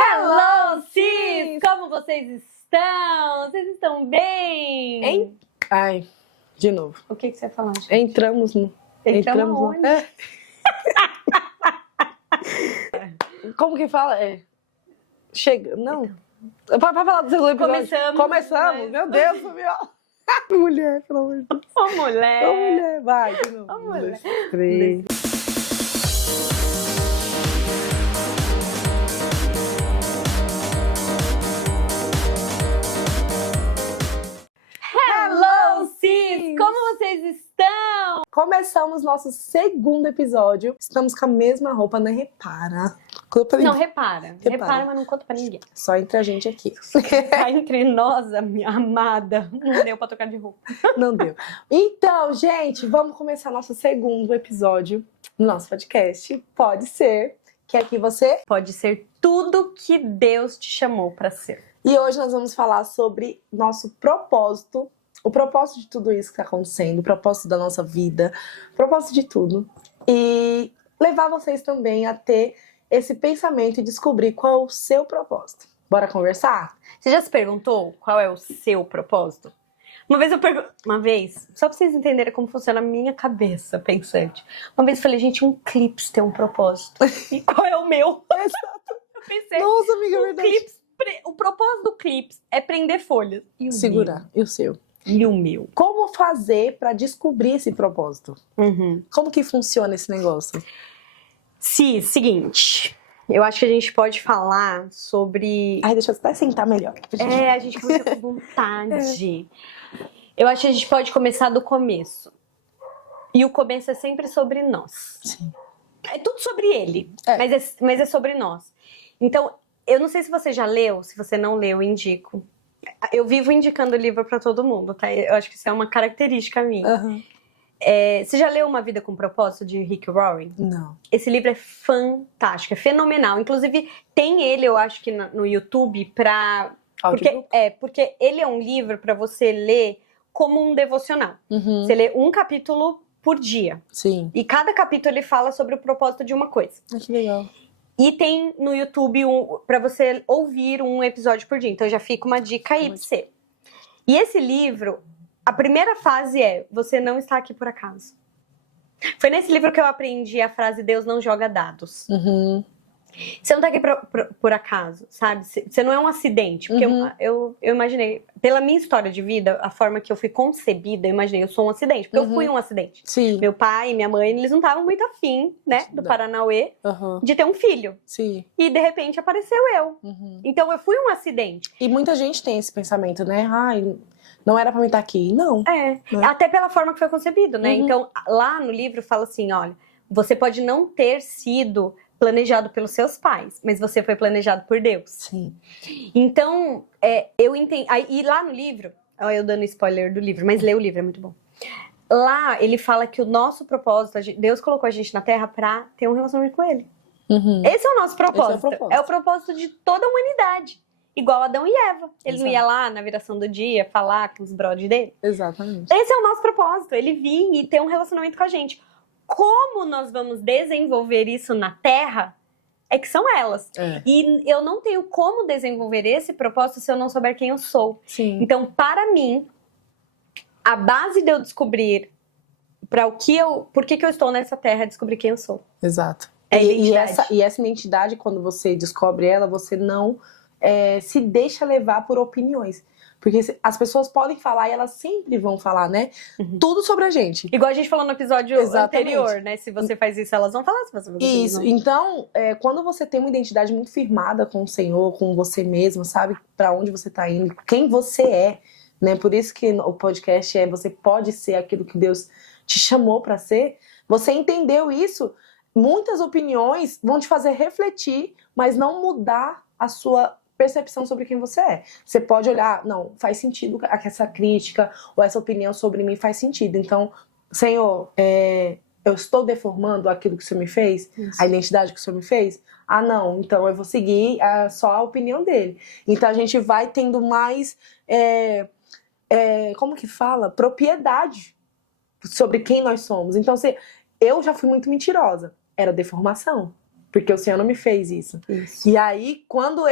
Hello, sis! Como vocês estão? Vocês estão bem? Ai, de novo. O que você ia falar? Gente? Entramos no... Entramos onde? Como que fala? Chega... Não. Vai falar do segundo episódio. Começamos. Meu Deus, Fabiola. Mulher, pelo amor de Deus. Ô, mulher. Ô, mulher. Vai, de novo. Ô, mulher. 2, 3... Hello, sis! Como vocês estão? Começamos nosso segundo episódio. Estamos com a mesma roupa, não repara. Não, repara. Repara, mas não conta pra ninguém. Só entre a gente aqui. Tá entre nós, a minha amada. Não deu pra trocar de roupa. Não deu. Então, gente, vamos começar nosso segundo episódio do nosso podcast. Pode ser que aqui você... Pode ser tudo que Deus te chamou pra ser. E hoje nós vamos falar sobre nosso propósito, o propósito de tudo isso que está acontecendo, o propósito da nossa vida, o propósito de tudo. E levar vocês também a ter esse pensamento e descobrir qual é o seu propósito. Bora conversar? Você já se perguntou qual é o seu propósito? Uma vez, só pra vocês entenderem como funciona a minha cabeça pensante. Uma vez eu falei, gente, um clipe tem um propósito. E qual é o meu? Exato. Eu pensei, Nossa, amiga, é verdade. o propósito do clipe é prender folhas. E o Segurar. meu? E o seu? E o meu? Como fazer para descobrir esse propósito? Como que funciona esse negócio? Sim, seguinte. Eu acho que a gente pode falar sobre... Ai, deixa eu até sentar melhor. A gente começa com vontade. Eu acho que a gente pode começar do começo. E o começo é sempre sobre nós. Sim. É tudo sobre ele, mas é sobre nós. Então, eu não sei se você já leu, se você não leu, eu indico. Eu vivo indicando livro pra todo mundo, tá? Eu acho que isso é uma característica minha. Uhum. Você já leu Uma Vida com Propósito, de Rick Warren? Não. Esse livro é fantástico, é fenomenal. Inclusive, tem ele, eu acho que no YouTube, pra... Porque ele é um livro pra você ler como um devocional. Uhum. Você lê um capítulo por dia. Sim. E cada capítulo ele fala sobre o propósito de uma coisa. Ah, que legal. E tem no YouTube pra você ouvir um episódio por dia. Então já fica uma dica aí pra você. E esse livro, a primeira fase é: você não está aqui por acaso. Foi nesse livro que eu aprendi a frase Deus não joga dados. Uhum. Você não tá aqui por acaso, sabe? Você não é um acidente. Porque eu imaginei, pela minha história de vida, a forma que eu fui concebida, eu imaginei, eu sou um acidente. Porque eu fui um acidente. Sim. Meu pai e minha mãe, eles não estavam muito afim, né, do Paranauê, de ter um filho. Sim. E de repente apareceu eu. Então eu fui um acidente. E muita gente tem esse pensamento, né? Ai, não era pra mim estar aqui. Não. Até pela forma que foi concebido, né? Então lá no livro fala assim, olha, você pode não ter sido planejado pelos seus pais, mas você foi planejado por Deus. Sim. Então, eu entendi. E lá no livro, ó, eu dando spoiler do livro, mas lê o livro, é muito bom. Lá ele fala que o nosso propósito, Deus colocou a gente na Terra pra ter um relacionamento com Ele. Esse é o nosso propósito. É o propósito de toda a humanidade. Igual Adão e Eva. Ele não ia lá na viração do dia falar com os brothers dele. Exatamente. Esse é o nosso propósito. Ele vir e ter um relacionamento com a gente. Como nós vamos desenvolver isso na Terra, é que são elas. E eu não tenho como desenvolver esse propósito se eu não souber quem eu sou. Sim. Então, para mim, a base de eu descobrir por que eu estou nessa Terra é descobrir quem eu sou. Exato. E essa identidade, quando você descobre ela, você não se deixa levar por opiniões. Porque as pessoas podem falar e elas sempre vão falar, né? Tudo sobre a gente. Igual a gente falou no episódio anterior, né? Se você faz isso, elas vão falar. Se você faz isso. Então, quando você tem uma identidade muito firmada com o Senhor, com você mesmo, sabe? Pra onde você tá indo, quem você é, né? Por isso que o podcast você pode ser aquilo que Deus te chamou pra ser. Você entendeu isso? Muitas opiniões vão te fazer refletir, mas não mudar a sua percepção sobre quem você é. Você pode olhar, não, faz sentido essa crítica ou essa opinião sobre mim faz sentido. Então, Senhor, eu estou deformando aquilo que o Senhor me fez? Isso. A identidade que o Senhor me fez? Ah, não, então eu vou seguir só a opinião dele. Então a gente vai tendo mais, como que fala? Propriedade sobre quem nós somos. Então, eu já fui muito mentirosa. Era deformação. Porque o Senhor não me fez isso. Isso. E aí, quando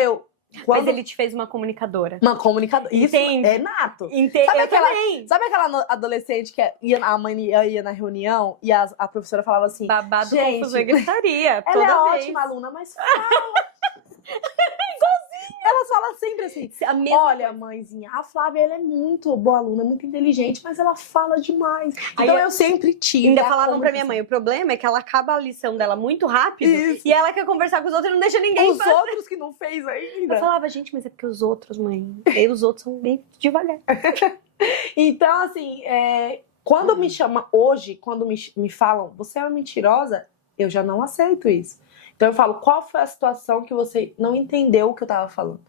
Mas ele te fez uma comunicadora. Uma comunicadora. Isso Entende? é nato. Eu também. Sabe aquela adolescente que a mãe ia na reunião e a professora falava assim... Babado, gente, confusão e gritaria. ela toda é vez. ótima aluna, mas fala... Igualzinho. Elas falam sempre assim... A mesma Olha, coisa. mãezinha, a Flávia, ela é muito boa aluna, muito inteligente, mas ela fala demais. Aí Então eu sempre tive Ainda a falavam pra minha conversação. mãe, o problema é que ela acaba a lição dela muito rápido Isso. e ela quer conversar com os outros e não deixa ninguém Os fazer. outros que não fez ainda. Eu falava, gente, mas é porque os outros, mãe. E os outros são bem devagar. Então, assim, quando me chama hoje, quando me falam, você é uma mentirosa, eu já não aceito isso. Então eu falo, qual foi a situação que você não entendeu o que eu tava falando?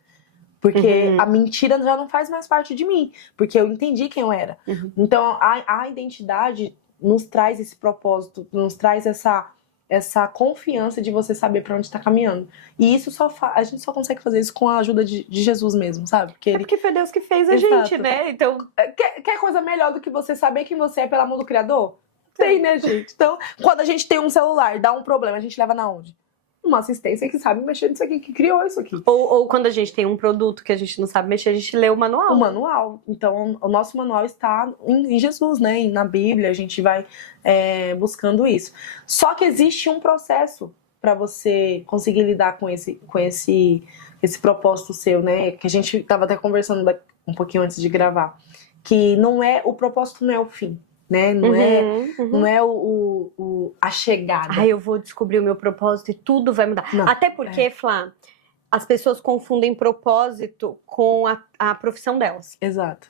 Porque Uhum. a mentira já não faz mais parte de mim, porque eu entendi quem eu era. Uhum. Então a identidade nos traz esse propósito, nos traz essa confiança de você saber pra onde tá caminhando. E isso a gente só consegue fazer isso com a ajuda de Jesus mesmo, sabe? Porque É porque foi Deus que fez a Exato. gente, né? Então, Quer coisa melhor do que você saber quem você é pela mão do Criador? Tem, né, gente? Então, quando a gente tem um celular, dá um problema, a gente leva na onde? Uma assistência que sabe mexer nisso aqui, que criou isso aqui. ou quando a gente tem um produto que a gente não sabe mexer, a gente lê o manual. O manual. Então, o nosso manual está em Jesus, né? Na Bíblia, a gente vai buscando isso. Só que existe um processo para você conseguir lidar com esse propósito seu, né? Que a gente estava até conversando um pouquinho antes de gravar. Que o propósito não é o fim, né? Não é a chegada. Ai, eu vou descobrir o meu propósito e tudo vai mudar. Não. Até porque, Flá, as pessoas confundem propósito com a profissão delas. Exato.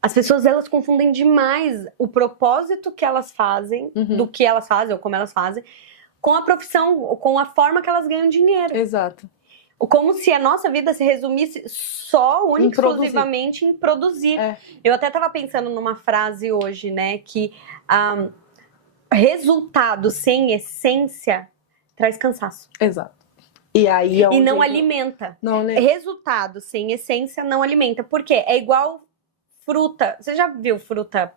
As pessoas, elas confundem demais o propósito que elas fazem, do que elas fazem ou como elas fazem, com a profissão, com a forma que elas ganham dinheiro. Exato. Como se a nossa vida se resumisse só, única e produzir. exclusivamente em produzir. É. Eu até estava pensando numa frase hoje, né, que resultado sem essência traz cansaço. Exato. E aí E não alimenta. Não, né? Resultado sem essência não alimenta. Por quê? É igual fruta. Você já viu fruta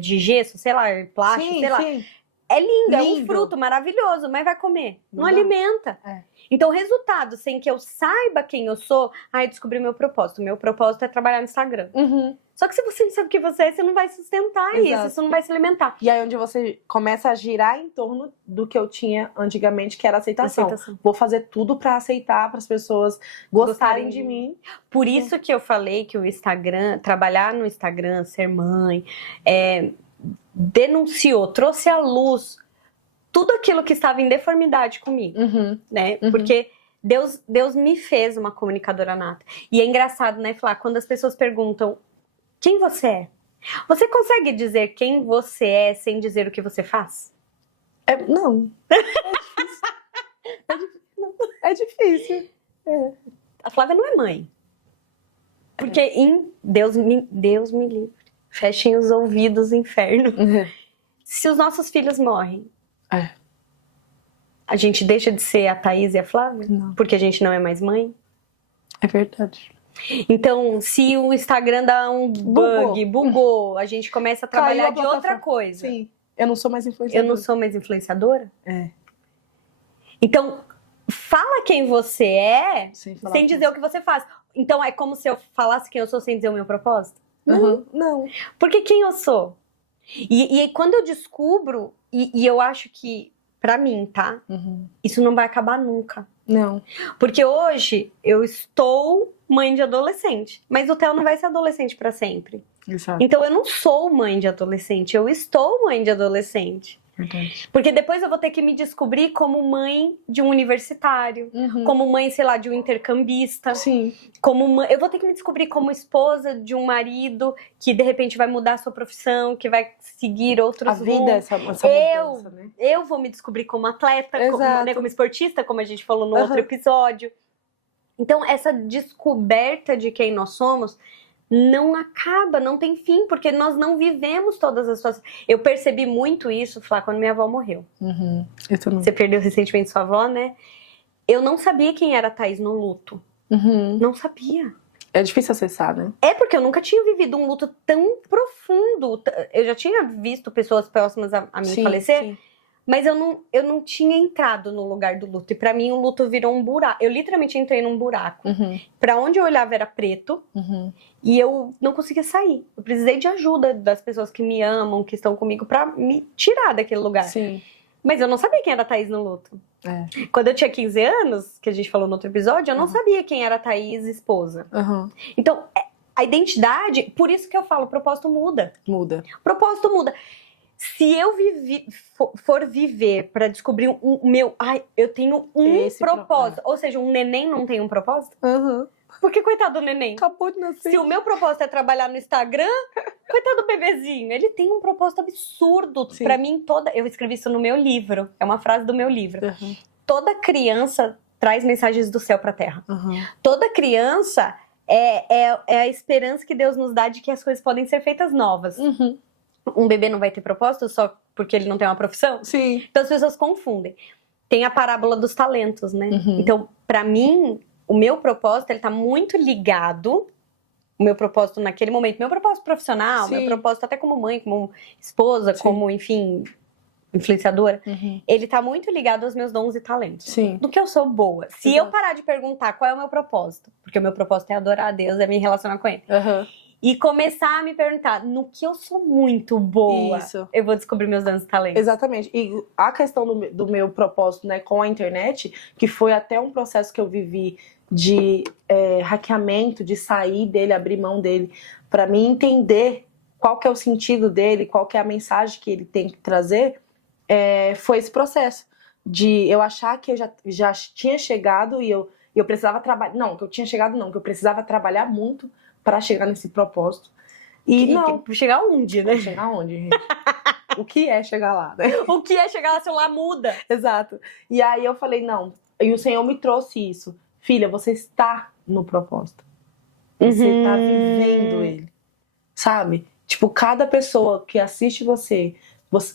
de gesso, sei lá, plástico, sei lá? Sim. É lindo, é um Lindo. fruto maravilhoso, mas vai comer. Não dá. alimenta. É. Então, resultado, sem que eu saiba quem eu sou, eu descobri meu propósito. Meu propósito é trabalhar no Instagram. Uhum. Só que se você não sabe o que você é, você não vai sustentar Exato. isso, você não vai se alimentar. E aí onde você começa a girar em torno do que eu tinha antigamente, que era a aceitação. Vou fazer tudo pra aceitar, para as pessoas gostarem de mim. Por isso que eu falei que o Instagram, trabalhar no Instagram, ser mãe, denunciou, trouxe à luz tudo aquilo que estava em deformidade comigo, né? Uhum. Porque Deus me fez uma comunicadora nata. E é engraçado, né, Flá, quando as pessoas perguntam quem você é, você consegue dizer quem você é sem dizer o que você faz? Não. É difícil. A Flávia não é mãe. Porque Deus me livre. Fechem os ouvidos, inferno. Se os nossos filhos morrem, a gente deixa de ser a Thaís e a Flávia? Não. Porque a gente não é mais mãe? É verdade. Então, se o Instagram dá um bugou, a gente começa a trabalhar de outra coisa. Sim. Eu não sou mais influenciadora. Eu não sou mais influenciadora? É. Então, fala quem você é Sem dizer o que você faz. Então, é como se eu falasse quem eu sou sem dizer o meu propósito? Não. Porque quem eu sou? E quando eu descubro, e eu acho que, pra mim, tá? Isso não vai acabar nunca. Não. Porque hoje eu estou mãe de adolescente, mas o Theo não vai ser adolescente pra sempre. Exato. Então eu não sou mãe de adolescente, eu estou mãe de adolescente. Verdade. Porque depois eu vou ter que me descobrir como mãe de um universitário, como mãe, sei lá, de um intercambista. Sim. Como mãe, eu vou ter que me descobrir como esposa de um marido que de repente vai mudar a sua profissão, que vai seguir outros A vida rumos. é essa mudança, né? Eu vou me descobrir como atleta, Exato. como esportista, como a gente falou no outro episódio. Então, essa descoberta de quem nós somos não acaba, não tem fim, porque nós não vivemos todas as situações. Eu percebi muito isso, Flá, quando minha avó morreu. Eu também. Você perdeu recentemente sua avó, né? Eu não sabia quem era a Thaís no luto. Não sabia. É difícil acessar, né? É porque eu nunca tinha vivido um luto tão profundo. Eu já tinha visto pessoas próximas a mim falecer, Mas eu não tinha entrado no lugar do luto. E pra mim, o luto virou um buraco. Eu literalmente entrei num buraco. Pra onde eu olhava era preto. E eu não conseguia sair. Eu precisei de ajuda das pessoas que me amam, que estão comigo, pra me tirar daquele lugar. Sim. Mas eu não sabia quem era a Thaís no luto. Quando eu tinha 15 anos, que a gente falou no outro episódio, eu não sabia quem era a Thaís esposa. Então, a identidade, por isso que eu falo, o propósito muda. Muda. O propósito muda. Se eu for viver pra descobrir o meu... Ai, eu tenho um Esse propósito. Ou seja, um neném não tem um propósito? Porque, coitado do neném. Acabou de nascer. Se o meu propósito é trabalhar no Instagram, coitado do bebezinho. Ele tem um propósito absurdo. Sim. Pra mim, eu escrevi isso no meu livro. É uma frase do meu livro. Toda criança traz mensagens do céu pra terra. Toda criança é a esperança que Deus nos dá de que as coisas podem ser feitas novas. Um bebê não vai ter propósito só porque ele não tem uma profissão? Sim. Então as pessoas confundem. Tem a parábola dos talentos, né? Então, pra mim, o meu propósito, ele tá muito ligado, o meu propósito naquele momento, meu propósito profissional, Sim. meu propósito até como mãe, como esposa, Sim. como, enfim, influenciadora, ele tá muito ligado aos meus dons e talentos. Sim. Do que eu sou boa. Se Exato. eu parar de perguntar qual é o meu propósito, porque o meu propósito é adorar a Deus, é me relacionar com Ele, e começar a me perguntar no que eu sou muito boa, Isso. eu vou descobrir meus dons e talentos. Exatamente. E a questão do meu propósito, né, com a internet, que foi até um processo que eu vivi de hackeamento, de sair dele, abrir mão dele, para mim entender qual que é o sentido dele, qual que é a mensagem que ele tem que trazer, foi esse processo de eu achar que eu já tinha chegado e eu precisava trabalhar. Não, que eu tinha chegado não, que eu precisava trabalhar muito para chegar nesse propósito. E não. Chegar onde, né? Chegar onde, gente? O que é chegar lá, né? O que é chegar lá se o lá muda? Exato. E aí eu falei, não. E o Senhor me trouxe isso. Filha, você está no propósito. Você está vivendo ele. Sabe? Tipo, cada pessoa que assiste você,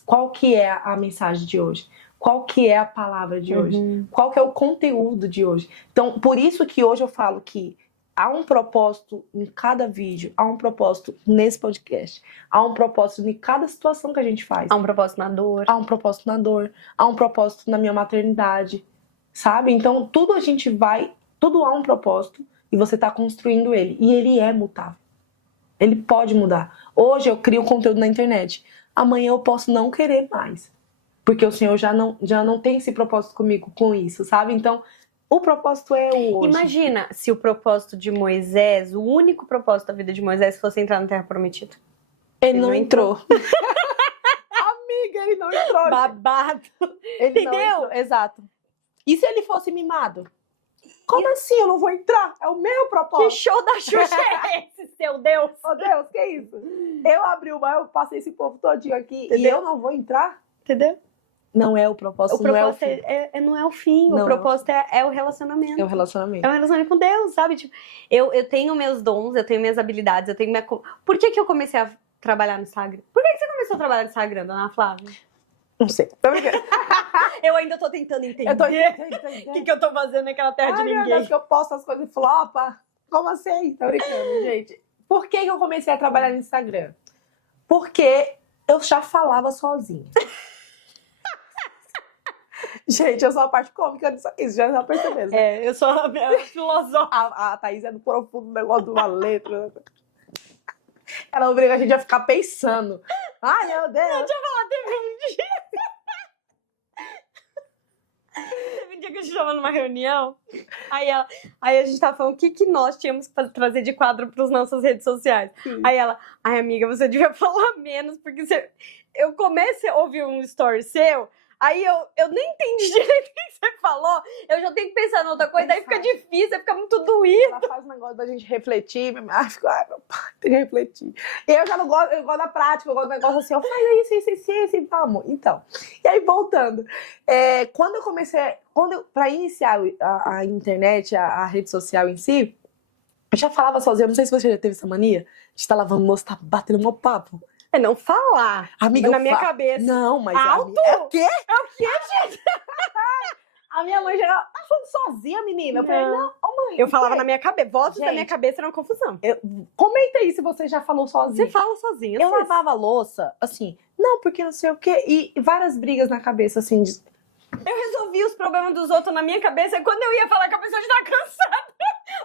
qual que é a mensagem de hoje? Qual que é a palavra de hoje? Qual que é o conteúdo de hoje? Então, por isso que hoje eu falo que há um propósito em cada vídeo, há um propósito nesse podcast, há um propósito em cada situação que a gente faz. Há um propósito na dor. Há um propósito na dor, há um propósito na minha maternidade, sabe? Então tudo há um propósito e você tá construindo ele. E ele é mutável. Ele pode mudar. Hoje eu crio conteúdo na internet. Amanhã eu posso não querer mais. Porque o Senhor já não tem esse propósito comigo com isso, sabe? Então, o propósito é o hoje. Imagina se o propósito de Moisés, o único propósito da vida de Moisés fosse entrar na Terra Prometida. Ele não entrou. Amiga, ele não entrou. Babado. Ele Entendeu? não entrou. Exato. E se ele fosse mimado? Como assim eu não vou entrar? É o meu propósito. Que show da Xuxa é esse, seu Deus? Oh, Deus, que isso? Eu abri o mar, eu passei esse povo todinho aqui Entendeu? e eu não vou entrar? Entendeu? Não é o propósito, O propósito não é o fim. não é o fim. Não, o propósito é o relacionamento. É o relacionamento. É um relacionamento com Deus, sabe? Tipo, eu tenho meus dons, eu tenho minhas habilidades, eu tenho minha... Por que eu comecei a trabalhar no Instagram? Por que você começou a trabalhar no Instagram, dona Flávia? Não sei. Tô brincando. Eu ainda tô tentando entender. Eu tô O que eu tô fazendo naquela terra de Meu ninguém. Deus, que eu posto as coisas e flopa. Como assim? Tô brincando, gente. Por que eu comecei a trabalhar no Instagram? Porque eu já falava sozinha. Gente, eu sou a parte cômica disso aqui, vocês já perceberam, né? Eu sou a filosófica. A Thaís é do profundo negócio de uma letra. Ela obriga a gente a ficar pensando. Ai, meu Deus. Deixa eu falar, teve um dia que a gente tava numa reunião, aí a gente tava falando o que nós tínhamos que trazer de quadro pras nossas redes sociais. Sim. Aí ela, amiga, você devia falar menos, porque eu comecei a ouvir um story seu, aí eu nem entendi direito o que você falou, eu já tenho que pensar em outra coisa, daí fica difícil, fica muito doído. Ela faz um negócio da gente refletir, meu pai, tem que refletir. E eu já não gosto, eu gosto da prática, eu gosto do negócio assim, eu faço isso, vamos. Então, e aí voltando, pra iniciar a internet, a rede social em si, eu já falava sozinha, não sei se você já teve essa mania, de estar lavando louça, tá batendo meu papo. É não falar, Amiga, na minha cabeça. Não, mas alto? É o quê? É o quê, gente? A minha mãe já tá falando sozinha, menina. Eu falei, não, mãe. Eu falava na minha cabeça, vozes da Gente, minha cabeça era uma confusão. Comenta aí se você já falou sozinha. Você fala sozinha. Eu lavava a louça, assim, Não, porque não sei o quê. E várias brigas na cabeça, assim, Eu resolvi os problemas dos outros na minha cabeça. E quando eu ia falar com a pessoa, já tava cansada.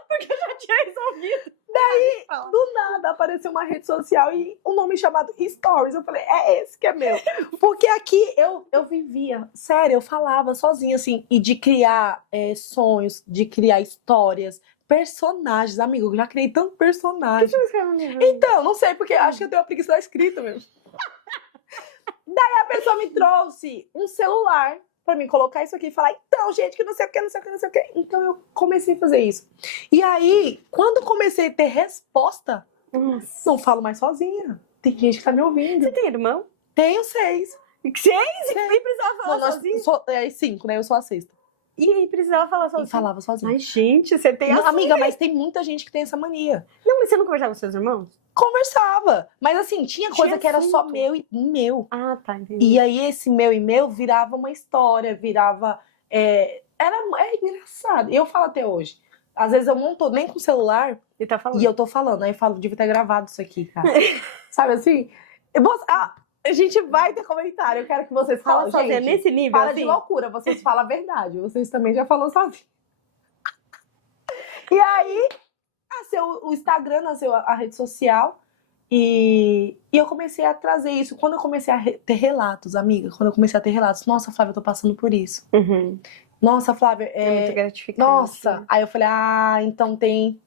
Porque eu já tinha resolvido. Daí, do nada, apareceu uma rede social e um nome chamado Stories. Eu falei, é esse que é meu. Porque aqui eu vivia, sério, eu falava sozinha, assim, e de criar sonhos, de criar histórias, personagens. Amigo, eu já criei tanto personagem. Por que você escreveu um livro? Então, não sei, porque acho que eu tenho a preguiça da escrita mesmo. Daí a pessoa me trouxe um celular pra mim colocar isso aqui e falar, então, gente, que não sei o que, não sei o que, não sei o que. Então eu comecei a fazer isso. E aí, quando comecei a ter resposta, não falo mais sozinha. Tem gente que tá me ouvindo. Você tem irmão? Tenho 6. 6? E precisava falar sozinho? 5, né? Eu sou a 6ª. E precisava falar sozinho? E falava sozinha. Ai, gente, você tem Não, assim, amiga, mas tem muita gente que tem essa mania. Não, mas você não conversava com seus irmãos? Conversava. Mas assim, tinha coisa que era só assunto. meu e meu. Ah, tá, entendi. E aí esse meu e meu virava uma história, virava... É engraçado. E eu falo até hoje. Às vezes eu não tô nem com o celular E tá falando. e eu tô falando. Aí eu falo, devia ter gravado isso aqui, cara. Sabe assim? A gente vai ter comentário. Eu quero que vocês Fala falem, sozinha, gente. nesse nível, Para assim? de loucura. Vocês falam a verdade. Vocês também já falaram sozinhos. E aí, nasceu o Instagram, nasceu a rede social. E eu comecei a trazer isso. Quando eu comecei a ter relatos, amiga, quando eu comecei a ter relatos, nossa, Flávia, eu tô passando por isso. Uhum. Nossa, Flávia, É muito gratificante. nossa. Aí eu falei, então tem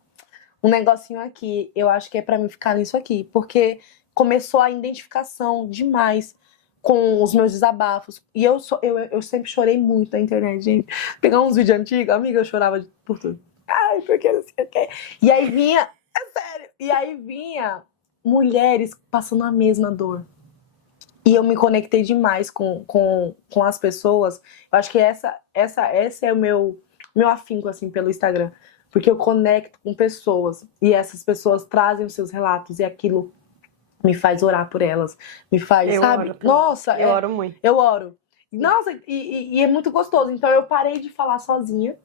um negocinho aqui. Eu acho que é pra mim ficar nisso aqui. Porque começou a identificação demais com os meus desabafos. E eu sempre chorei muito na internet, gente. Pegar uns vídeos antigos, amiga, eu chorava por tudo. Ai, porque não sei o quê. E aí vinha, é sério, e aí vinha mulheres passando a mesma dor. E eu me conectei demais com as pessoas. Eu acho que essa é o meu afinco, assim, pelo Instagram. Porque eu conecto com pessoas. E essas pessoas trazem os seus relatos. E aquilo me faz orar por elas. Me faz, Eu sabe? oro também. Nossa, Eu oro muito. eu oro. Nossa, e é muito gostoso. Então eu parei de falar sozinha.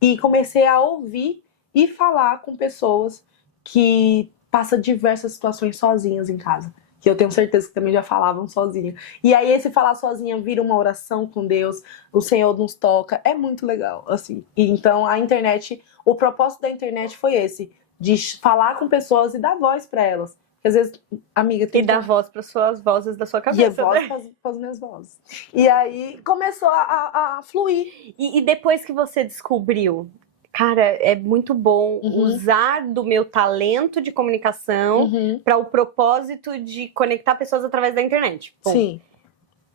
E comecei a ouvir e falar com pessoas que passam diversas situações sozinhas em casa. Que eu tenho certeza que também já falavam sozinha. E aí esse falar sozinha vira uma oração com Deus. O Senhor nos toca. É muito legal, assim. E então a internet, o propósito da internet foi esse. De falar com pessoas e dar voz pra elas. Porque às vezes, amiga, tem E dar voz para suas vozes da sua cabeça. e a voz né? para as minhas vozes. E aí começou a fluir. E depois que você descobriu, cara, é muito bom usar do meu talento de comunicação para o propósito de conectar pessoas através da internet. Bom, Sim.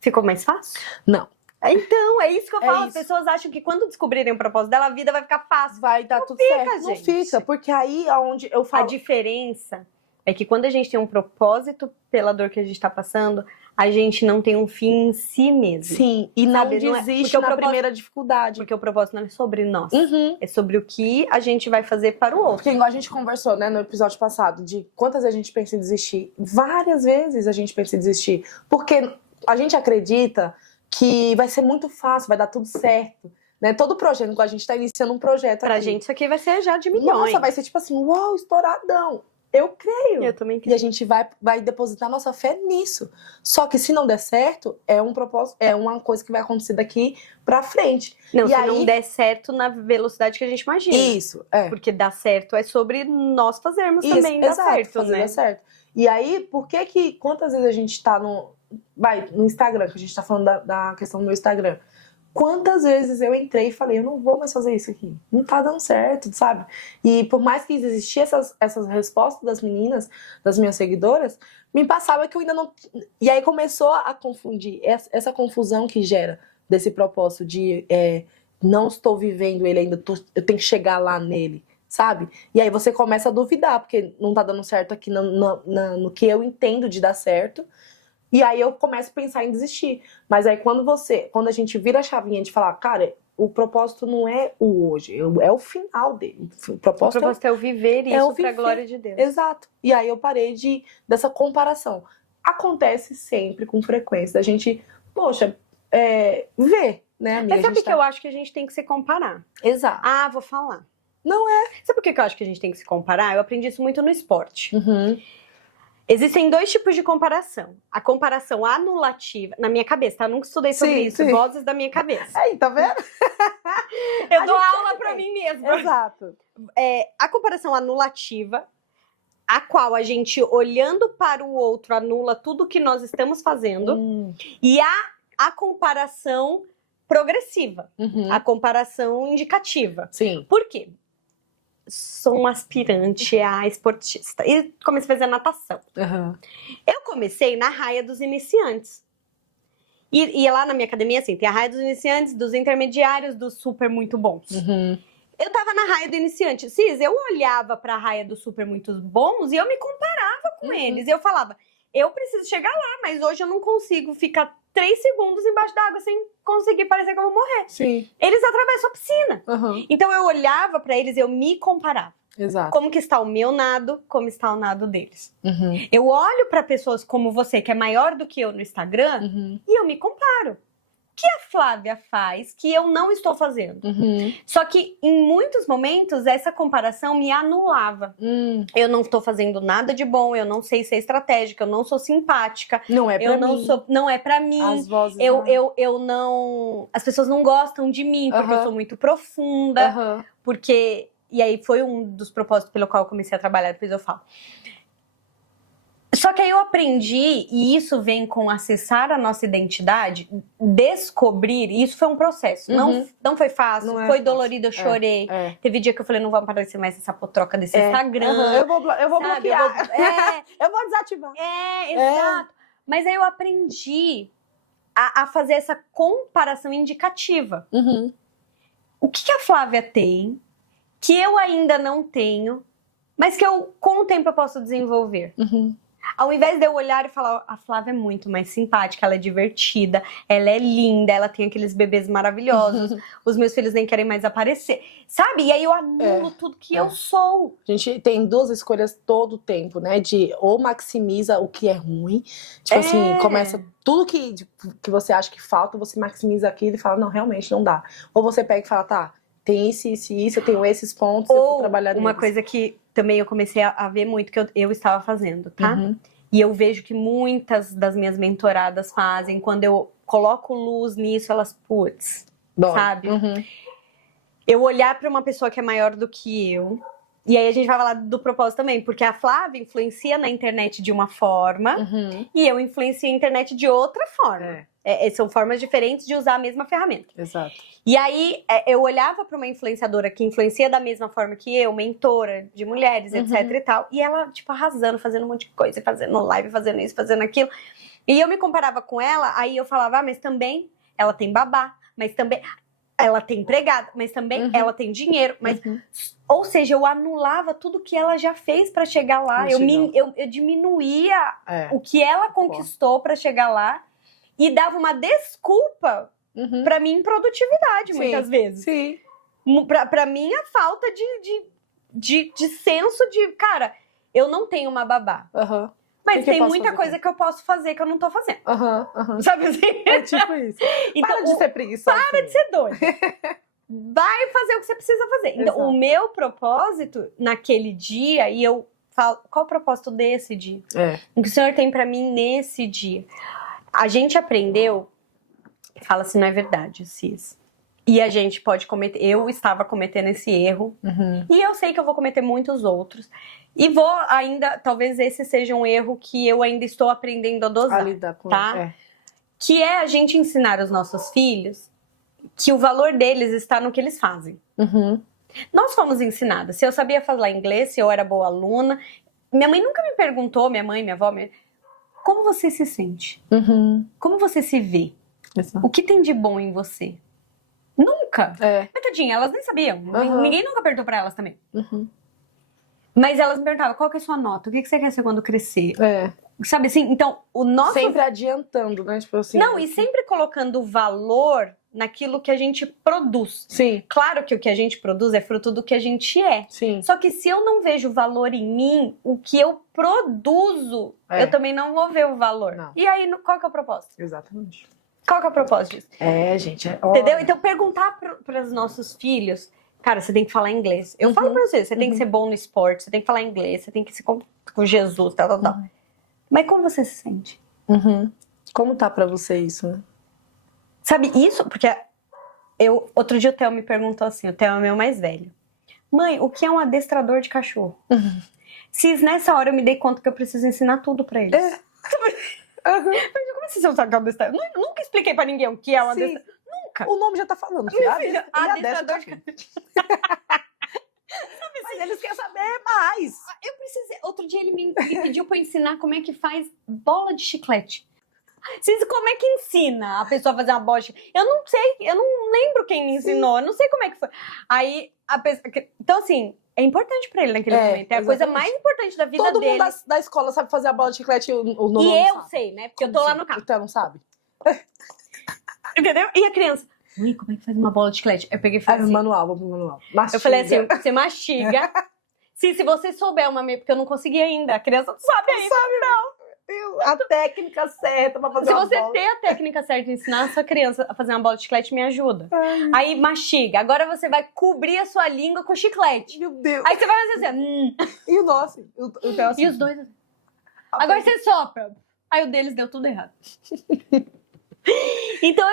ficou mais fácil? Não. Então, é isso que eu É falo. isso. As pessoas acham que quando descobrirem o propósito dela, a vida vai ficar fácil. Vai dar tudo fica, certo. Não gente. fica, porque aí aonde eu A falo. diferença é que quando a gente tem um propósito pela dor que a gente tá passando, a gente não tem um fim em si mesmo. Sim, e não Sabe, não é- desiste porque o na propósito- primeira dificuldade. Porque o propósito não é sobre nós. Uhum. É sobre o que a gente vai fazer para o outro. Porque igual a gente conversou, né, no episódio passado, de quantas vezes a gente pensa em desistir. Várias vezes a gente pensa em desistir. Porque a gente acredita que vai ser muito fácil, vai dar tudo certo. Né? Todo projeto, igual a gente tá iniciando um projeto Pra aqui. gente, isso aqui vai ser já de milhões. Nossa, vai ser tipo assim, uau, estouradão. Eu creio. Eu também E queria. a gente vai depositar nossa fé nisso. Só que se não der certo, é um propósito, é uma coisa que vai acontecer daqui pra frente. Não, E se aí- não der certo na velocidade que a gente imagina. Isso, é. Porque dar certo é sobre nós fazermos Isso, também dar exato, certo, fazer né? dar certo. E aí, por que quantas vezes a gente tá no Instagram, que a gente tá falando da questão do meu Instagram. Quantas vezes eu entrei e falei, eu não vou mais fazer isso aqui. Não tá dando certo, sabe? E por mais que existissem essas respostas das meninas, das minhas seguidoras, me passava que eu ainda não... E aí começou a confundir, essa confusão que gera desse propósito de não estou vivendo ele ainda, eu tenho que chegar lá nele, sabe? E aí você começa a duvidar, porque não tá dando certo aqui no que eu entendo de dar certo. E aí eu começo a pensar em desistir. Mas aí quando a gente vira a chavinha de falar, cara, o propósito não é o hoje, é o final dele. O propósito, O propósito é o viver é o isso pra viver. glória de Deus. Exato. E aí eu parei dessa comparação. Acontece sempre com frequência. Da gente, poxa, ver, né, amiga? Mas sabe que eu acho que a gente tem que se comparar? Exato. Ah, vou falar. Não é. Sabe por que eu acho que a gente tem que se comparar? Eu aprendi isso muito no esporte. Uhum. Existem 2 tipos de comparação. A comparação anulativa, na minha cabeça, tá? Eu nunca estudei sobre Sim, isso, sim. vozes da minha cabeça. Aí, tá vendo? Eu dou aula pra mim mesma. Exato. A comparação anulativa, a qual a gente, olhando para o outro, anula tudo que nós estamos fazendo. E a comparação progressiva, a comparação indicativa. Sim. Por quê? Sou uma aspirante a esportista e comecei a fazer natação. Eu comecei na raia dos iniciantes. E lá na minha academia, assim, tem a raia dos iniciantes, dos intermediários, dos super muito bons. Eu tava na raia do iniciante. Cis, eu olhava pra raia dos super muito bons e eu me comparava com eles. E eu falava, eu preciso chegar lá, mas hoje eu não consigo ficar 3 segundos embaixo d'água sem conseguir parecer que eu vou morrer. Sim. Eles atravessam a piscina. Então eu olhava pra eles e eu me comparava. Exato. Como que está o meu nado, como está o nado deles. Eu olho pra pessoas como você, que é maior do que eu no Instagram, e eu me comparo. O que a Flávia faz que eu não estou fazendo? Só que em muitos momentos essa comparação me anulava. Eu não estou fazendo nada de bom, eu não sei ser estratégica, eu não sou simpática. Não é pra mim. Não é pra mim. As vozes eu não. As pessoas não gostam de mim porque eu sou muito profunda. Porque. E aí foi um dos propósitos pelo qual eu comecei a trabalhar, depois eu falo. Só que aí eu aprendi, e isso vem com acessar a nossa identidade, descobrir, e isso foi um processo. Não foi fácil, Não é foi fácil. dolorido, eu chorei. Teve dia que eu falei, não vai aparecer mais essa potroca desse Instagram. Eu vou sabe? bloquear. Eu vou desativar. Exato. Mas aí eu aprendi a fazer essa comparação indicativa. O que a Flávia tem, que eu ainda não tenho, mas que eu, com o tempo eu posso desenvolver. Ao invés de eu olhar e falar, a Flávia é muito mais simpática, ela é divertida, ela é linda, ela tem aqueles bebês maravilhosos, os meus filhos nem querem mais aparecer, sabe? E aí eu anulo tudo que eu sou. A gente tem 2 escolhas todo o tempo, né? De ou maximiza o que é ruim, tipo assim, começa tudo que você acha que falta, você maximiza aquilo e fala, não, realmente não dá. Ou você pega e fala, tá, tem isso, eu tenho esses pontos, eu vou trabalhar uma neles. coisa que também eu comecei a ver muito que eu estava fazendo, tá? E eu vejo que muitas das minhas mentoradas fazem, quando eu coloco luz nisso, elas, putz, sabe? Eu olhar pra uma pessoa que é maior do que eu, e aí a gente vai falar do propósito também, porque a Flávia influencia na internet de uma forma, e eu influencio a internet de outra forma. São formas diferentes de usar a mesma ferramenta. Exato. E aí, eu olhava para uma influenciadora que influencia da mesma forma que eu, mentora de mulheres, etc e tal. E ela, tipo, arrasando, fazendo um monte de coisa, fazendo live, fazendo isso, fazendo aquilo. E eu me comparava com ela, aí eu falava, mas também ela tem babá, mas também ela tem empregada, mas também ela tem dinheiro. Mas, ou seja, eu anulava tudo que ela já fez para chegar lá. Eu diminuía o que ela conquistou para chegar lá. E dava uma desculpa pra minha improdutividade, muitas vezes. Sim. Pra minha falta de senso de, cara, eu não tenho uma babá. Mas tem muita coisa que eu posso fazer que eu não tô fazendo. Sabe assim? É tipo isso. Então, para de ser preguiçosa. Para de ser doida. Vai fazer o que você precisa fazer. Então, o meu propósito naquele dia, e eu falo, qual o propósito desse dia? O que o Senhor tem pra mim nesse dia? A gente aprendeu, fala assim, não é verdade, Cis. E a gente pode cometer, eu estava cometendo esse erro, e eu sei que eu vou cometer muitos outros. E vou ainda, talvez esse seja um erro que eu ainda estou aprendendo a dosar, a lidar com tá? Que é a gente ensinar os nossos filhos que o valor deles está no que eles fazem. Nós fomos ensinadas, se eu sabia falar inglês, se eu era boa aluna, minha mãe nunca me perguntou, minha mãe, minha avó, como você se sente? Como você se vê? O que tem de bom em você? Nunca. Mas tadinha, elas nem sabiam. Ninguém nunca perguntou pra elas também. Mas elas me perguntavam, qual que é a sua nota? O que você quer ser quando crescer? Sabe assim? Então, o nosso... Sempre adiantando, né? Tipo assim, não, e sempre colocando valor naquilo que a gente produz. Claro que o que a gente produz é fruto do que a gente é. Só que se eu não vejo valor em mim, o que eu produzo, eu também não vou ver o valor. E aí, qual que é o propósito? Exatamente. Qual que é o propósito disso? Gente. Entendeu? Então, perguntar para os nossos filhos, cara, você tem que falar inglês. Eu falo pra você tem que ser bom no esporte, você tem que falar inglês, você tem que ser com Jesus, tal. Mas como você se sente? Como tá pra você isso, né? Sabe, isso, porque outro dia o Theo me perguntou assim, o Theo é meu mais velho. Mãe, o que é um adestrador de cachorro? Se nessa hora eu me dei conta que eu preciso ensinar tudo pra eles. Mas como assim você sabe o adestrador? Nunca expliquei pra ninguém o que é um adestrador. Nunca. O nome já tá falando, Meu filho. filho, adestrador de cachorro. Mas eles querem saber mais. Eu precisei. Outro dia ele me pediu pra eu ensinar como é que faz bola de chiclete. Cis, como é que ensina a pessoa a fazer uma bola de chiclete? Eu não sei, eu não lembro quem me ensinou, eu não sei como é que foi. Aí a pessoa. Então, assim, é importante pra ele naquele momento. É a coisa mais importante da vida Todo dele. mundo da escola sabe fazer a bola de chiclete, o nome E não eu sabe. sei, né? Porque eu tô lá no carro. Então não sabe? Entendeu? E a criança, mãe, como é que faz uma bola de chiclete? Eu peguei e Ah, falei assim. manual, vou pro manual. Mastiga. Eu falei assim, você mastiga. Se você souber uma meia, porque eu não consegui ainda. A criança não sabe ainda. Sabe, não. A técnica certa pra fazer Se uma você bola. ter a técnica certa de ensinar a sua criança a fazer uma bola de chiclete, me ajuda. Aí mastiga. Agora você vai cobrir a sua língua com chiclete. Meu Deus. Aí você vai fazer assim. E o nosso? O teu assim. E os dois. Agora você sopra. Aí o deles deu tudo errado. Então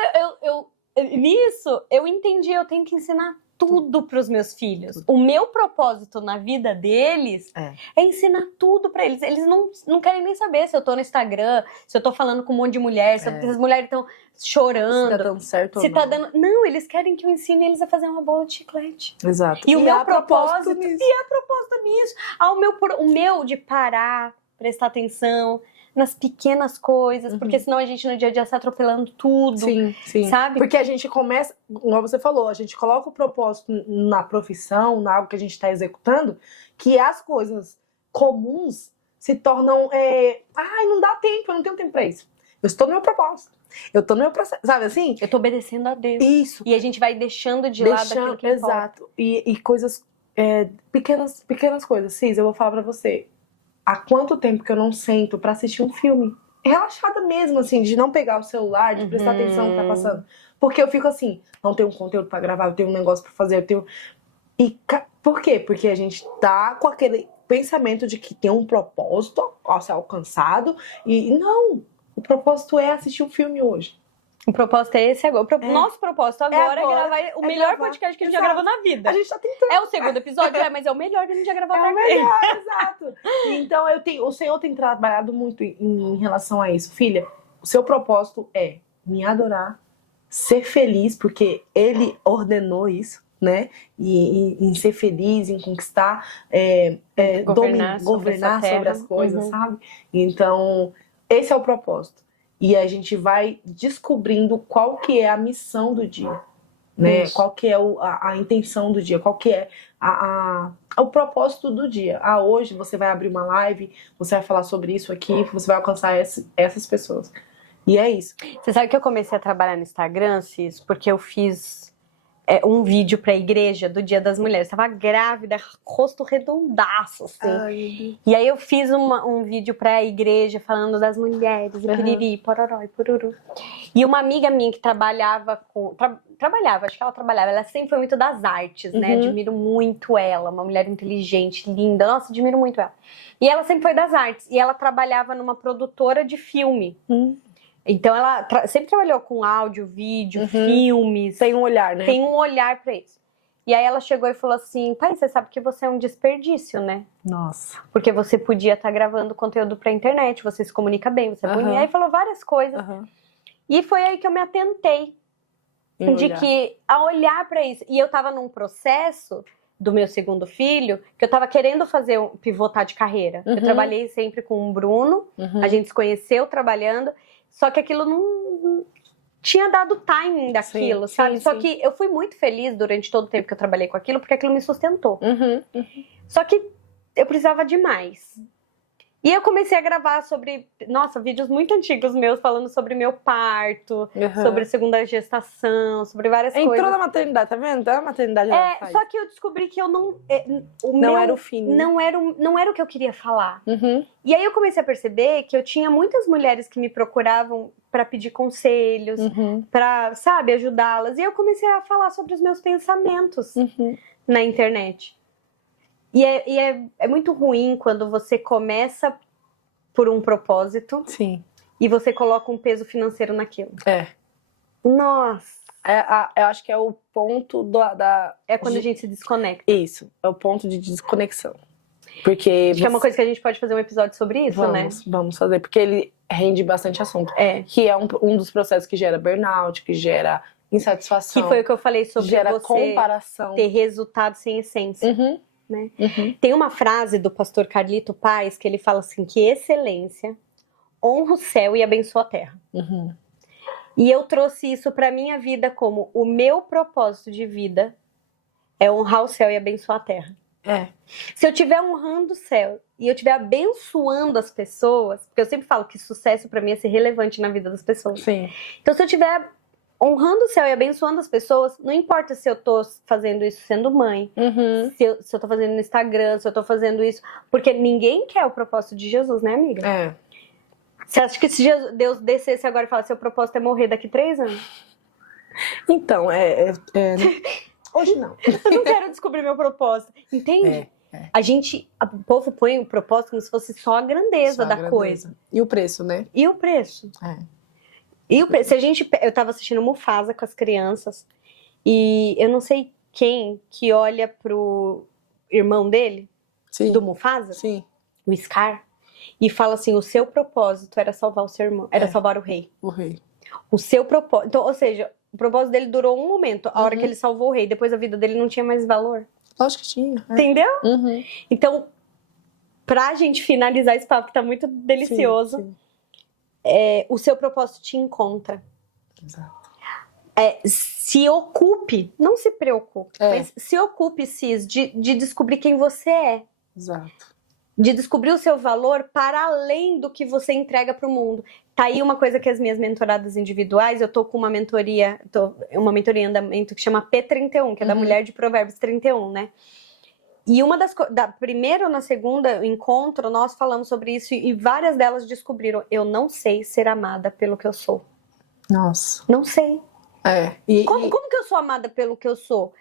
nisso eu entendi, eu tenho que ensinar tudo pros meus filhos. O meu propósito na vida deles é ensinar tudo pra eles. Eles não querem nem saber se eu tô no Instagram, se eu tô falando com um monte de mulher, se as mulheres estão chorando. Se tá dando certo ou se não. tá dando. Não, eles querem que eu ensine eles a fazer uma bola de chiclete. Exato. E o meu há propósito nisso. e a proposta nisso. O meu de parar, prestar atenção nas pequenas coisas, porque senão a gente no dia a dia está atropelando tudo. Sim, sim. Sabe? Porque a gente começa, como você falou, a gente coloca o propósito na profissão, na algo que a gente está executando, que as coisas comuns se tornam. Ai, não dá tempo, eu não tenho tempo pra isso. Eu estou no meu propósito. Eu tô no meu processo, sabe assim? Eu tô obedecendo a Deus. Isso. E a gente vai deixando de lado aquilo que importa. Exato. E coisas, pequenas coisas. Cis, eu vou falar pra você. Há quanto tempo que eu não sento pra assistir um filme? Relaxada mesmo, assim, de não pegar o celular, de prestar atenção no que tá passando. Porque eu fico assim, não tenho um conteúdo pra gravar, eu tenho um negócio pra fazer, eu tenho... Por quê? Porque a gente tá com aquele pensamento de que tem um propósito a ser alcançado. E não, o propósito é assistir um filme hoje. O propósito é esse agora. Nosso propósito agora é gravar o melhor podcast que a gente já gravou na vida. A gente tá tentando. É o segundo episódio, mas é o melhor que a gente já gravou É na o melhor, exato. Então o Senhor tem trabalhado muito em relação a isso. Filha, o seu propósito é me adorar, ser feliz, porque Ele ordenou isso, E em ser feliz, em conquistar, governar sobre as coisas, sabe? Então, esse é o propósito. E a gente vai descobrindo qual que é a missão do dia, né? Qual que é a intenção do dia, qual que é o propósito do dia. Hoje você vai abrir uma live, você vai falar sobre isso aqui, você vai alcançar essas pessoas. E é isso. Você sabe que eu comecei a trabalhar no Instagram, Cis, porque eu fiz um vídeo pra igreja do Dia das Mulheres. Eu tava grávida, rosto redondaço, assim. Ai. E aí eu fiz um vídeo pra igreja falando das mulheres, e piriri, pororó e pururu. E uma amiga minha que trabalhava acho que ela trabalhava, ela sempre foi muito das artes, né? Admiro muito ela, uma mulher inteligente, linda. Nossa, admiro muito ela. E ela sempre foi das artes. E ela trabalhava numa produtora de filme. Então ela sempre trabalhou com áudio, vídeo, filmes. Tem um olhar, né? Tem um olhar pra isso. E aí ela chegou e falou assim, pai, você sabe que você é um desperdício, né? Nossa. Porque você podia estar gravando conteúdo pra internet, você se comunica bem, você é bonita. Aí falou várias coisas. E foi aí que eu me atentei. A olhar pra isso. E eu tava num processo do meu segundo filho, que eu tava querendo pivotar de carreira. Eu trabalhei sempre com o Bruno, a gente se conheceu trabalhando, só que aquilo não tinha dado timing daquilo, sabe? Só que eu fui muito feliz durante todo o tempo que eu trabalhei com aquilo, porque aquilo me sustentou. Só que eu precisava de mais. E eu comecei a gravar vídeos muito antigos meus, falando sobre meu parto, sobre segunda gestação, sobre várias coisas. Entrou na maternidade, tá vendo? Então a maternidade só que eu descobri que eu não... era o fim. Não era o que eu queria falar. E aí eu comecei a perceber que eu tinha muitas mulheres que me procuravam pra pedir conselhos, pra, sabe, ajudá-las. E eu comecei a falar sobre os meus pensamentos na internet. E é muito ruim quando você começa por um propósito Sim. e você coloca um peso financeiro naquilo. Nossa! Eu acho que é o ponto É quando a gente se desconecta. Isso, é o ponto de desconexão. Porque Acho que é uma coisa que a gente pode fazer um episódio sobre isso, né? Vamos fazer, porque ele rende bastante assunto. Que é um dos processos que gera burnout, que gera insatisfação. Que foi o que eu falei sobre gera você comparação. ter resultado sem essência. Né? Uhum. Tem uma frase do pastor Carlito Paz que ele fala assim, que excelência honra o céu e abençoa a terra. Uhum. E eu trouxe isso pra minha vida como o meu propósito de vida é honrar o céu e abençoar a terra. Se eu estiver honrando o céu e eu estiver abençoando as pessoas, porque eu sempre falo que sucesso pra mim é ser relevante na vida das pessoas. Sim. Então se eu estiver honrando o céu e abençoando as pessoas, não importa se eu tô fazendo isso sendo mãe, se eu tô fazendo no Instagram, se eu tô fazendo isso, porque ninguém quer o propósito de Jesus, né, amiga? Você acha que se Deus descesse agora e falasse seu propósito é morrer daqui 3 anos? Então, hoje não. Eu não quero descobrir meu propósito. Entende? O povo põe o propósito como se fosse só a grandeza da coisa. E o preço, né? E o preço? E o preço? Eu tava assistindo Mufasa com as crianças e eu não sei quem que olha pro irmão dele, do Mufasa, o Scar, e fala assim, o seu propósito era salvar o seu irmão, era salvar o rei. O rei. O seu propósito, então, ou seja, o propósito dele durou um momento, a hora que ele salvou o rei, depois a vida dele não tinha mais valor. Lógico que tinha. Entendeu? Então, pra gente finalizar esse papo que tá muito delicioso, o seu propósito te encontra. Exato. Se ocupe, não se preocupe, mas se ocupe, Cis, de descobrir quem você é. Exato. De descobrir o seu valor para além do que você entrega para o mundo. Tá aí uma coisa que as minhas mentoradas individuais, eu tô com uma mentoria em andamento que chama P31, que é da Mulher de Provérbios 31, né? E uma da primeira ou na segunda encontro, nós falamos sobre isso e várias delas descobriram, eu não sei ser amada pelo que eu sou. Nossa. Não sei. Como que eu sou amada pelo que eu sou?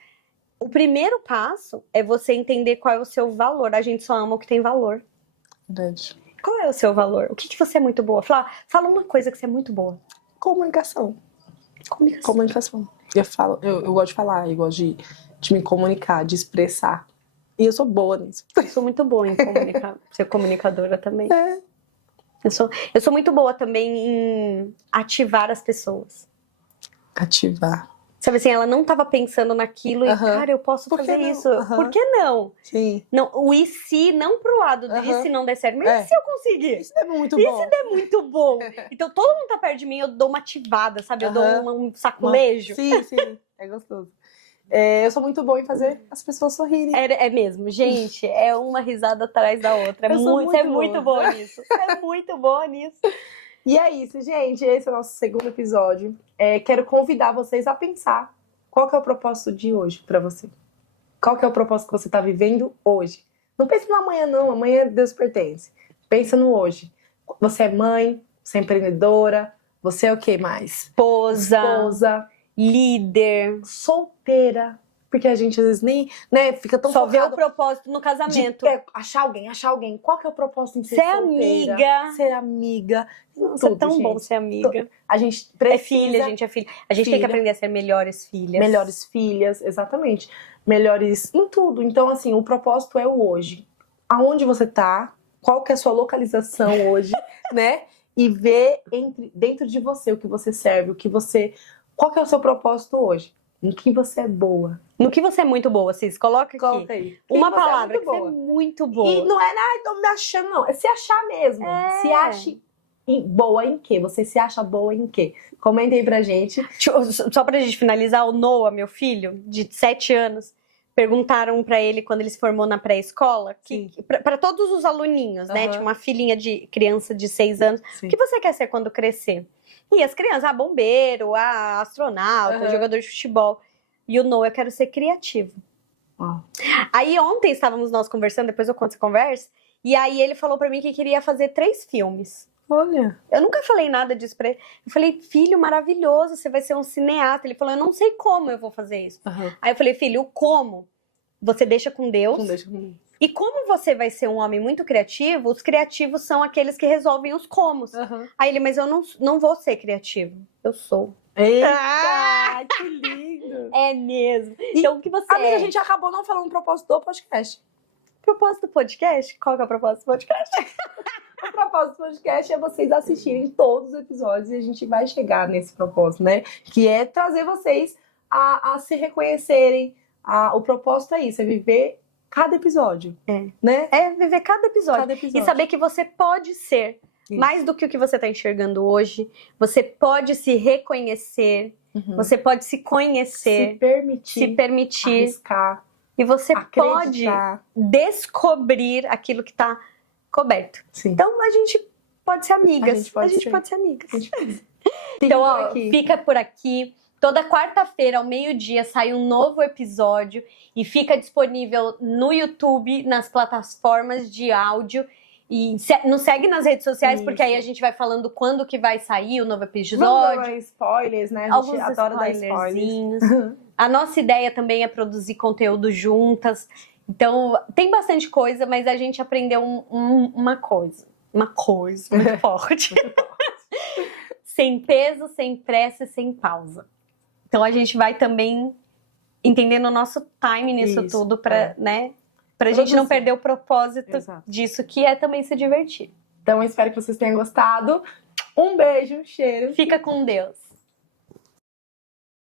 O primeiro passo é você entender qual é o seu valor. A gente só ama o que tem valor. Verdade. Qual é o seu valor? O que você é muito boa? Fala uma coisa que você é muito boa. Comunicação. Eu gosto de falar, eu gosto de me comunicar, de expressar. E eu sou boa nisso. Eu sou muito boa em comunicar. Ser comunicadora também. Eu sou muito boa também em ativar as pessoas. Ativar. Sabe assim, ela não estava pensando naquilo e, cara, eu posso fazer isso. Por que não? Sim. Não, o e se, não pro lado de se não der certo, mas e se eu conseguir? Isso é muito bom. E se der muito bom? Então, todo mundo tá perto de mim, eu dou uma ativada, sabe? Eu dou um saculejo. Sim. É gostoso. Eu sou muito boa em fazer as pessoas sorrirem. É mesmo, gente. É uma risada atrás da outra. Você é muito boa nisso. Você é muito boa nisso. E é isso, gente. Esse é o nosso segundo episódio. Quero convidar vocês a pensar qual que é o propósito de hoje pra você. Qual que é o propósito que você tá vivendo hoje. Não pense no amanhã, não. Amanhã Deus pertence. Pensa no hoje. Você é mãe, você é empreendedora, você é o que mais? Esposa, líder, solteira. Porque a gente às vezes nem, né, fica tão só focado vê o propósito no casamento. Achar alguém. Qual que é o propósito em ser solteira? Ser amiga. Nossa, é tão bom ser amiga. A gente precisa... É filha, gente, é filha. A gente tem que aprender a ser melhores filhas. Melhores filhas, exatamente. Melhores em tudo. Então, assim, o propósito é o hoje. Aonde você tá, qual que é a sua localização hoje, né? E ver dentro de você o que você serve, qual que é o seu propósito hoje. Em que você é boa. No que você é muito boa, Cis. Coloca aqui. Aí. Uma palavra que você é muito boa. E não é nada, tô me achando, não. É se achar mesmo. Se ache boa em quê? Você se acha boa em quê? Comenta aí pra gente. Só pra gente finalizar, o Noah, meu filho, de 7 anos, perguntaram pra ele quando ele se formou na pré-escola, pra todos os aluninhos, né? Tinha uma filhinha de criança de 6 anos. O que você quer ser quando crescer? E as crianças, bombeiro, astronauta, jogador de futebol. E o Noah, eu quero ser criativo. Aí ontem estávamos nós conversando, depois eu conto essa conversa, e aí ele falou pra mim que queria fazer 3 filmes. Olha. Eu nunca falei nada disso pra ele. Eu falei, filho, maravilhoso, você vai ser um cineasta. Ele falou, eu não sei como eu vou fazer isso. Aí eu falei, filho, o como você deixa com Deus. E como você vai ser um homem muito criativo, os criativos são aqueles que resolvem os comos. Aí ele, mas eu não vou ser criativo. Eu sou. Eita, que lindo. É mesmo. Então, o que você Amiga, é? a gente acabou não falando o propósito do podcast. Propósito do podcast? Qual que é o propósito do podcast? O propósito do podcast é vocês assistirem todos os episódios e a gente vai chegar nesse propósito, né? Que é trazer vocês a se reconhecerem. O propósito é isso, é viver cada episódio. Né? É viver cada episódio. Cada episódio. E saber que você pode ser Isso. mais do que o que você está enxergando hoje. Você pode se reconhecer. Você pode se conhecer. Se permitir. Arriscar. E você Acreditar. pode descobrir aquilo que está coberto. Sim. Então a gente pode ser amigas. A gente pode ser. amigas. A gente pode. Então, por ó, aqui. fica por aqui. Toda quarta-feira, ao meio-dia, sai um novo episódio e fica disponível no YouTube, nas plataformas de áudio. E nos segue nas redes sociais, Isso. porque aí a gente vai falando quando que vai sair o novo Não episódio. dá spoilers, né? A gente Alguns adora dar spoilers. spoilerzinhos. A nossa ideia também é produzir conteúdo juntas. Então, tem bastante coisa, mas a gente aprendeu uma coisa. Uma coisa muito forte. Sem peso, sem pressa e sem pausa. Então, a gente vai também entendendo o nosso time nisso Isso, tudo pra, né? Pra gente não perder o propósito Exato. disso, que é também se divertir. Então, eu espero que vocês tenham gostado. Um beijo, um cheiro. Fica com Deus.